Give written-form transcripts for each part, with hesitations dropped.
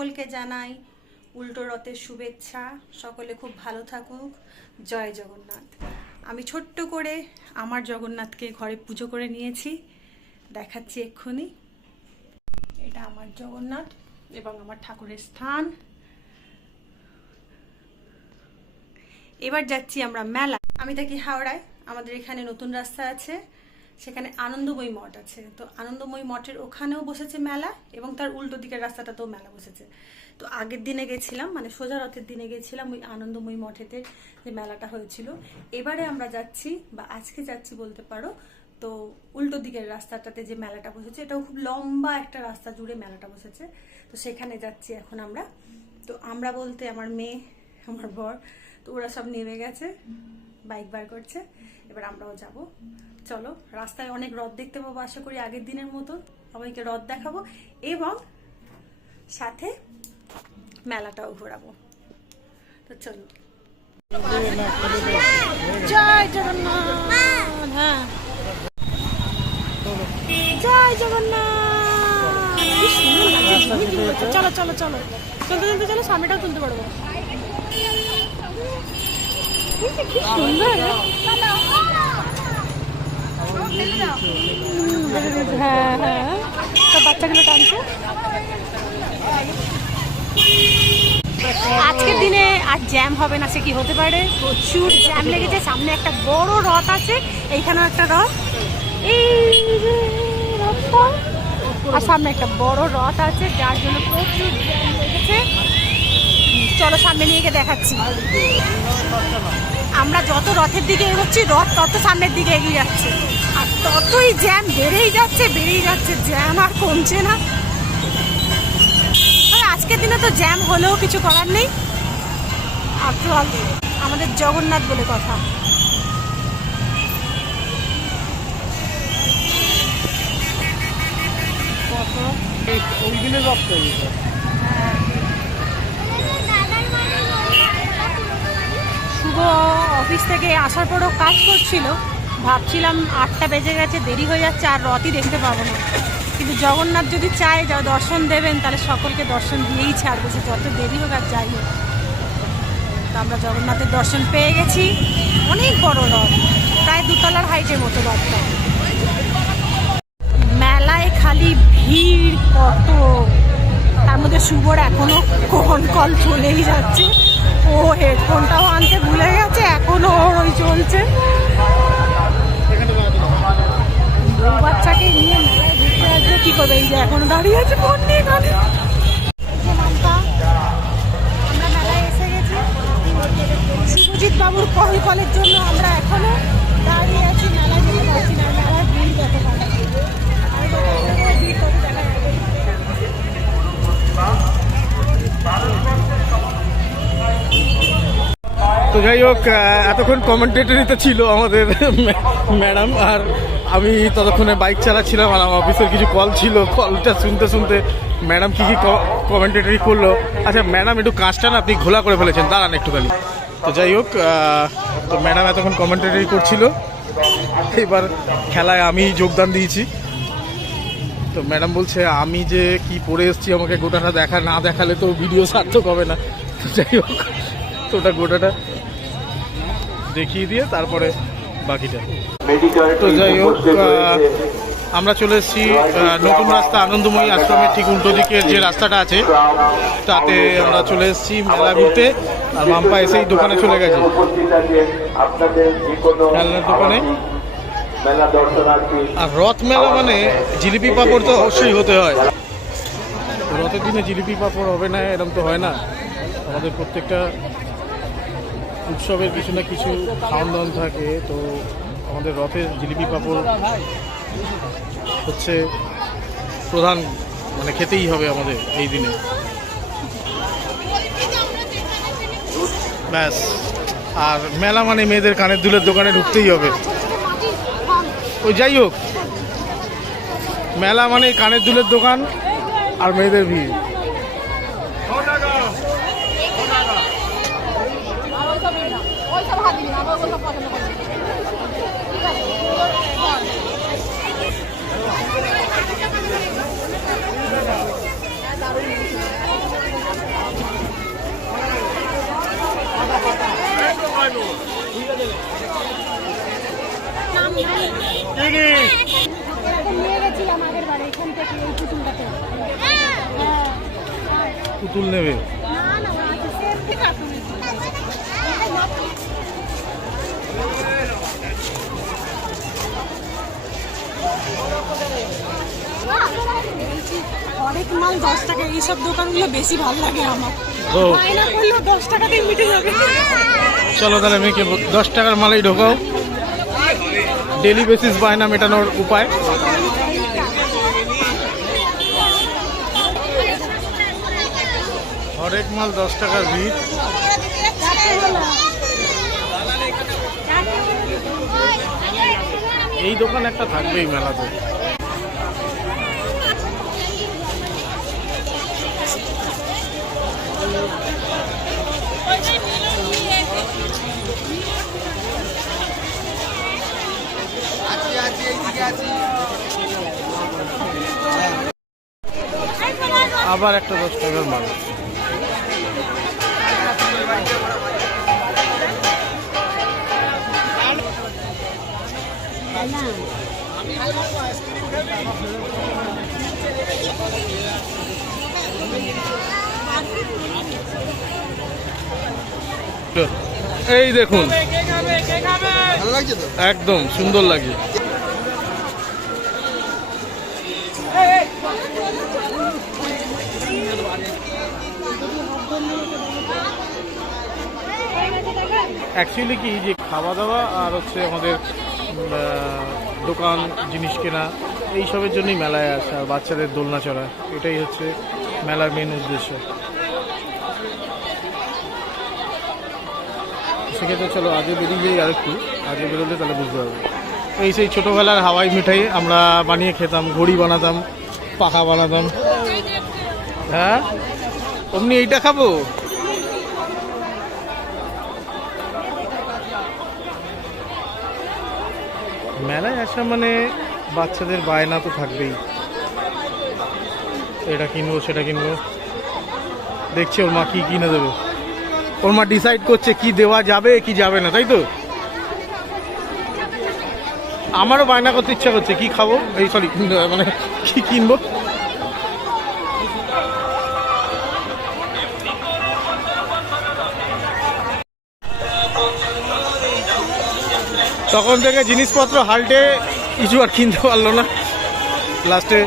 সকলকে জানাই উল্টো রথের শুভেচ্ছা। সকলে খুব ভালো থাকুক। জয় জগন্নাথ। আমি ছোট্ট করে আমার জগন্নাথকে ঘরে পুজো করে নিয়েছি, দেখাচ্ছি এক্ষুনি। এটা আমার জগন্নাথ এবং আমার ঠাকুরের স্থান। এবার যাচ্ছি আমরা মেলা। আমি থাকি হাওড়ায়। আমাদের এখানে নতুন রাস্তা আছে, সেখানে আনন্দময়ী মঠ আছে। তো আনন্দময়ী মঠের ওখানেও বসেছে মেলা এবং তার উল্টো দিকের রাস্তাটাতেও মেলা বসেছে। তো আগের দিনে গেছিলাম, মানে সোজা রথের দিনে গেছিলাম ওই আনন্দময়ী মঠেতে যে মেলাটা হয়েছিল। এবারে আমরা যাচ্ছি, বা আজকে যাচ্ছি বলতে পারো, তো উল্টো দিকের রাস্তাটাতে যে মেলাটা বসেছে, এটাও খুব লম্বা একটা রাস্তা জুড়ে মেলাটা বসেছে। তো সেখানে যাচ্ছি এখন আমরা। তো আমরা বলতে আমার মেয়ে, আমার বর, তো ওরা সব নেমে গেছে, বাইক বার করছে। এবার আমরাও যাব। চলো, রাস্তায় অনেক রথ দেখতে পাবো আশা করি আগের দিনের মতো। সবাইকে রথ দেখাবো এবং সাথে মেলাটাও ঘোরাবো। তো চলো। জয় জগন্নাথ। হ্যাঁ, জয় জগন্নাথ। চলো চলো চলো, চলতে চলতে চলো, সামনেটাও তুলতে পারবো। কি সুন্দর। হ্যাঁ হ্যাঁ, সব বাচ্চাগুলো টানছে। আজকের দিনে আর জ্যাম হবে না সে কি হতে পারে? প্রচুর জ্যাম লেগেছে। সামনে একটা বড় রথ আছে, এইখানেও একটা রথ, এই রথটা, আর সামনে একটা বড় রথ আছে, যার জন্য প্রচুর জ্যাম লেগেছে। চলো সামনে নিয়ে গিয়ে দেখাচ্ছি। আমরা যত রথের দিকে এগোচ্ছি, রথ তত সামনের দিকে এগিয়ে যাচ্ছে, আর ততই জ্যাম বেড়েই যাচ্ছে, বেড়েই যাচ্ছে। জ্যাম আর কমছে না। আজকের দিনে তো জ্যাম হলেও কিছু করার নেই, আফটার অল আমাদের জগন্নাথ বলে কথা। শুভ অফিস থেকে আসার পরও কাজ করছিল, ভাবছিলাম 8টা বেজে গেছে, দেরি হয়ে যাচ্ছে, আর রথই দেখতে পাবো না। কিন্তু জগন্নাথ যদি চায় যা দর্শন দেবেন, তাহলে সকলকে দর্শন দিয়েই ছাড়বে, সে যত দেরি হোক আর যাই হোক। তো আমরা জগন্নাথের দর্শন পেয়ে গেছি। অনেক বড় রথ, প্রায় 2 তলার হাইটের মতো রথটা। মেলায় খালি ভিড় কত, তার মধ্যে শুভর এখনো কোন কল চলেই যাচ্ছে। ও হেডফোনটাও আনতে ভুলে গেছে, এখনো ওই চলছে। বাচ্চাকে নিয়ে মেলায় ঘুরতে আসবে, কি করবে? এই যে এখনো দাঁড়িয়ে আছে ফোন নিয়ে। আমরা মেলায় এসে গেছি। শুভজিৎ বাবুর কলের জন্য আমরা এখনো দাঁড়িয়ে আছি, মেলায় যেতে পারছি না। মেলার ভিড় যত তো যাই হোক, এতক্ষণ কমেন্টেটরিতে ছিল আমাদের ম্যাডাম, আর আমি ততক্ষণে বাইক চালাচ্ছিলাম, আর আমার অফিসের কিছু কল ছিল। কলটা শুনতে শুনতে ম্যাডাম কী কমেন্টেটরি করলো। আচ্ছা ম্যাডাম, একটু কাজটা না আপনি ঘোলা করে ফেলেছেন, দাঁড়ান একটুখানি। তো যাই হোক, তো ম্যাডাম এতক্ষণ কমেন্টেটরি করছিল, এবার খেলায় আমি যোগদান দিয়েছি। তো ম্যাডাম বলছে আমি যে কি পড়ে এসেছি, আমাকে গোটাটা না দেখালে তো ভিডিও সার্থক হবে না। তো যাই হোক, তো ওটা গোটাটা দেখিয়ে দিয়ে তারপরে বাকিটা। তো যাই হোক, আমরা চলে এসেছি নতুন রাস্তা আনন্দময়ী আশ্রমের ঠিক উল্টো দিকের যে রাস্তাটা আছে, তাতে আমরা চলে এসেছি মেলা ঘুরতে। আর মাম্পা এসেই দোকানে চলে গেছে, খেলনার দোকানে। আর রথ মেলা মানে জিলিপি পাঁপড় তো অবশ্যই হতে হয়। রথের দিনে জিলিপি পাঁপড় হবে না এরকম তো হয় না। আমাদের প্রত্যেকটা উৎসবের কিছু না কিছু খাওয়ান দাওয়ান থাকে, তো আমাদের রথের জিলিপি পাঁপড় হচ্ছে প্রধান, মানে খেতেই হবে আমাদের এই দিনে। ব্যাস। আর মেলা মানে মেয়েদের কানের দুলের দোকানে ঢুকতেই হবে। ওই যাই হোক, মেলা মানে কানের দুলের দোকান আর মেয়েদের ভিড়। নিয়ে গেছিলাম আগের বারে এখান থেকে এই পুতুলটাতে। পুতুল নেবে? অনেক মাল 10 টাকা, এইসব দোকানগুলো বেশি ভালো লাগে আমার। ও বায়না করলো 10 টাকাতেই মিটে যাবে। চলো তাহলে মেয়েকে 10 টাকার মালাই ঢোকাও। ডেলি বেসিস বায়না মেটানোর উপায়। হরেক মাল 10 টাকার ভিড়। এই দোকান একটা থাকবেই মেলাতে। আবার একটা 10 টাকার মাল। এই দেখুন, একদম সুন্দর লাগে। অ্যাকচুয়ালি কি যে খাওয়া দাওয়া আর হচ্ছে আমাদের দোকান জিনিস কেনা এইসবের জন্যই মেলায় আসে, আর বাচ্চাদের দোলনা চড়া, এটাই হচ্ছে মেলার মেন উদ্দেশ্য। সেক্ষেত্রে চলো আগে বেরিয়ে যাই, আর একটু আগে বেরোলে তাহলে বুঝতে পারবো। এই সেই ছোটোবেলার হাওয়াই মিঠাই আমরা বানিয়ে খেতাম, ঘড়ি বানাতাম, পাখা বানাতাম। হ্যাঁ অমনি এইটা খাবো। মেলায় আসা মানে বাচ্চাদের বায়না তো থাকবেই, এটা কিনবো সেটা কিনবো। দেখছি ওর মা কি কিনে দেবে, ওর মা ডিসাইড করছে কি দেওয়া যাবে কি যাবে না, তাই তো? আমারও বায়না করতে ইচ্ছা করছে কি খাবো, এই সরি মানে কি কিনবো। তখন থেকে জিনিসপত্র হাল্টে কিছু আর কিনতে পারলো না, লাস্টে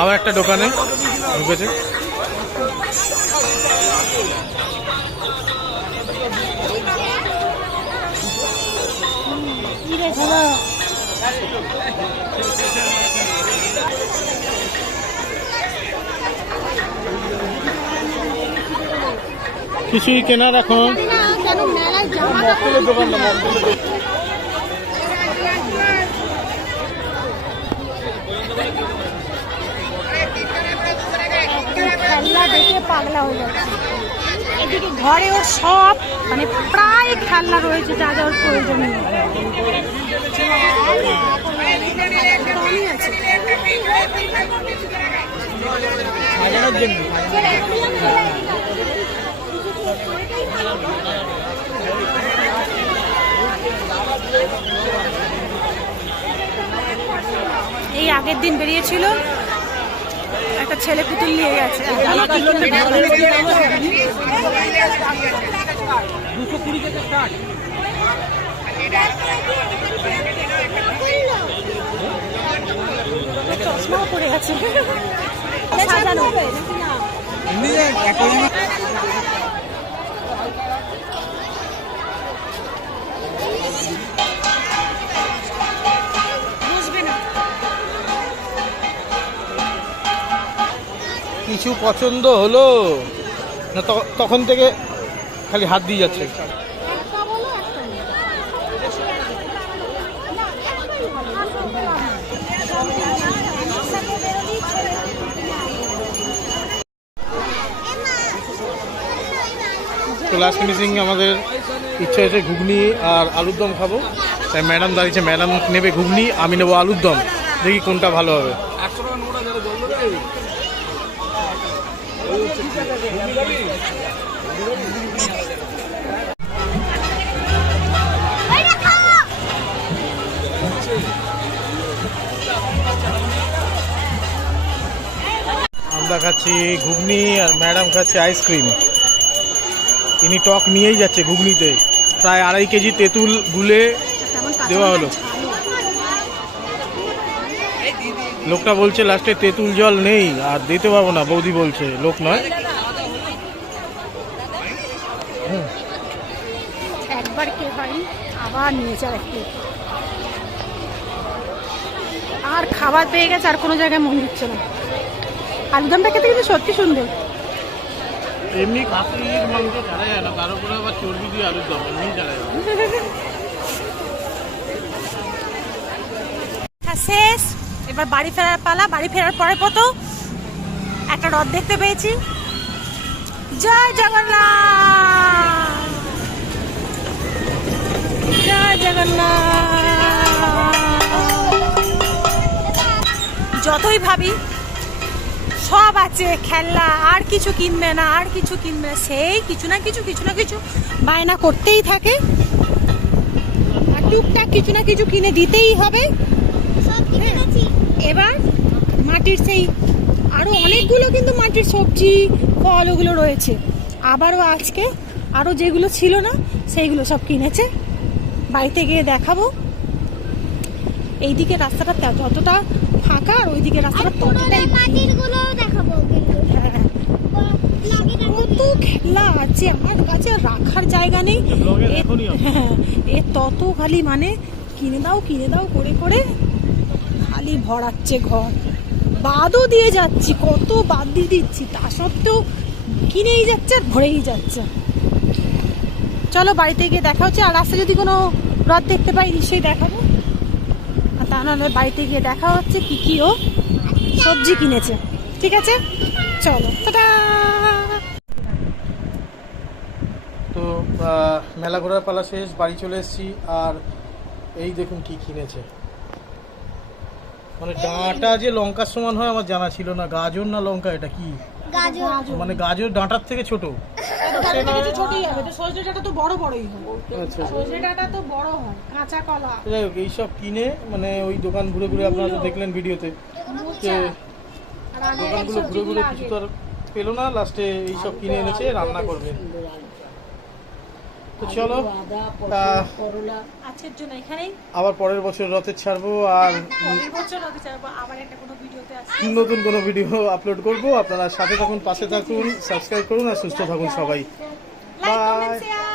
আবার একটা দোকানে ঢুকেছে। কিছুই কেনার এখন মক্কেলের দোকান না, খেলনা দেখে পাগলা হয়ে যাচ্ছে। এদিকে ঘরে ওর সব মানে প্রায় খেলনা রয়েছে, যা যা ওর প্রয়োজন নেই। এই আগের দিন বেরিয়েছিল, একটা ছেলে পুতুল নিয়ে গেছে। চশমাও পড়ে গেছে। সাজানো কিছু পছন্দ হলো না, তখন থেকে খালি হাত দিয়ে যাচ্ছে। তো লাস্ট ফিনিশিং আমাদের ইচ্ছা হয়েছে ঘুগনি আর আলুর দম খাবো, তাই ম্যাডাম দাঁড়িয়েছে, ম্যাডাম নেবে ঘুগনি, আমি নেবো আলুর দম, দেখি কোনটা ভালো হবে। খাচ্ছি ঘুগনি আর ম্যাডাম খাচ্ছে আইসক্রিম। ইনি টক নিয়েই যাচ্ছে ঘুগনিতে, প্রায় 2.5 কেজি তেঁতুল গুলে দেওয়া হলো। লোকটা বলছে লাস্টে তেঁতুল জল নেই আর দিতে পারবো না, বৌদি বলছে, লোক নয়। একবার কে হয় আবার নিয়ে যায় একটু। আর খাবার পেয়ে গেছে, আর কোনো জায়গায় মন দিচ্ছে না। আলুদমটা খেতে কিন্তু সত্যি সুন্দর। এমনি খাসির মাংস ছাড়া যায় না, তার উপরে আবার চর্বি দিয়ে আলুর দম, এমনি ছাড়া যায় না। শেষ, এবার বাড়ি ফেরার পালা। বাড়ি ফেরার পরে তো একটা রথ দেখতে পেয়েছি। জয় জগন্নাথ, জয় জগন্নাথ। যতই ভাবি সব আছে খেলনা, আর কিছু কিনবে না, আর কিছু কিনবে না, সেই কিছু না কিছু বায়না করতেই থাকে। আর টুকটাক কিছু না কিছু কিনে দিতেই হবে। এবার মাটির সেই আরো অনেকগুলো কিন্তু মাটির সবজি ফল ওগুলো রয়েছে। আবারও আজকে আরো যেগুলো ছিল না সেইগুলো সব কিনেছে। বাড়িতে গিয়ে দেখাবো। এইদিকে রাস্তাটা যতটা ফাঁকা আর ওইদিকে রাস্তাটা ততটাই দেখাবো। কত খেলা আছে আমার কাছে, আর রাখার জায়গা নেই। এ তত খালি মানে কিনে দাও করে করে খালি ভরাচ্ছে ঘর। বাদও দিয়ে যাচ্ছি, কত বাদ দিয়ে দিচ্ছি, তা সত্ত্বেও কিনেই যাচ্ছে আর ভরেই যাচ্ছে। চলো বাড়িতে গিয়ে দেখা হচ্ছে। আর রাস্তায় যদি কোনো রথ দেখতে পাই নিশ্চয়ই দেখাবো, আর তা নাহলে বাড়িতে গিয়ে দেখা হচ্ছে কি ও সবজি কিনেছে। ঠিক আছে, চলো টাটা। তো মেলা ঘোরার পালা শেষ, বাড়ি চলে এসেছি। আর এই দেখুন কি কিনেছে, মানে ডাঁটা যে লঙ্কার সমান হয় আমার জানা ছিল না। গাজর না লঙ্কা, এটা কি? মানে গাজর ডাঁটার থেকে ছোট। ছোটই হবে, সজনে ডাঁটা তো বড়ই হয়। আচ্ছা, সজনে ডাঁটা তো বড় হয়, কাঁচা কলা। যাই হোক এইসব কিনে মানে ওই দোকান ঘুরে ঘুরে, আপনারা তো দেখলেন ভিডিওতে যে দোকানগুলো ঘুরে ঘুরে কিছু তো আর পেলো না, লাস্টে এইসব কিনে এনেছে, রান্না করবে। তো চলো আজকের জন্য এখানেই, আবার পরের বছর রথের ছাড়বো, আর আবার একটা কোনো ভিডিওতে আসছি। নতুন কোনো ভিডিও আপলোড করব। আপনারা সাথে থাকুন, পাশে থাকুন, সাবস্ক্রাইব করুন, আর সুস্থ থাকুন সবাই। Like bye. Comment share.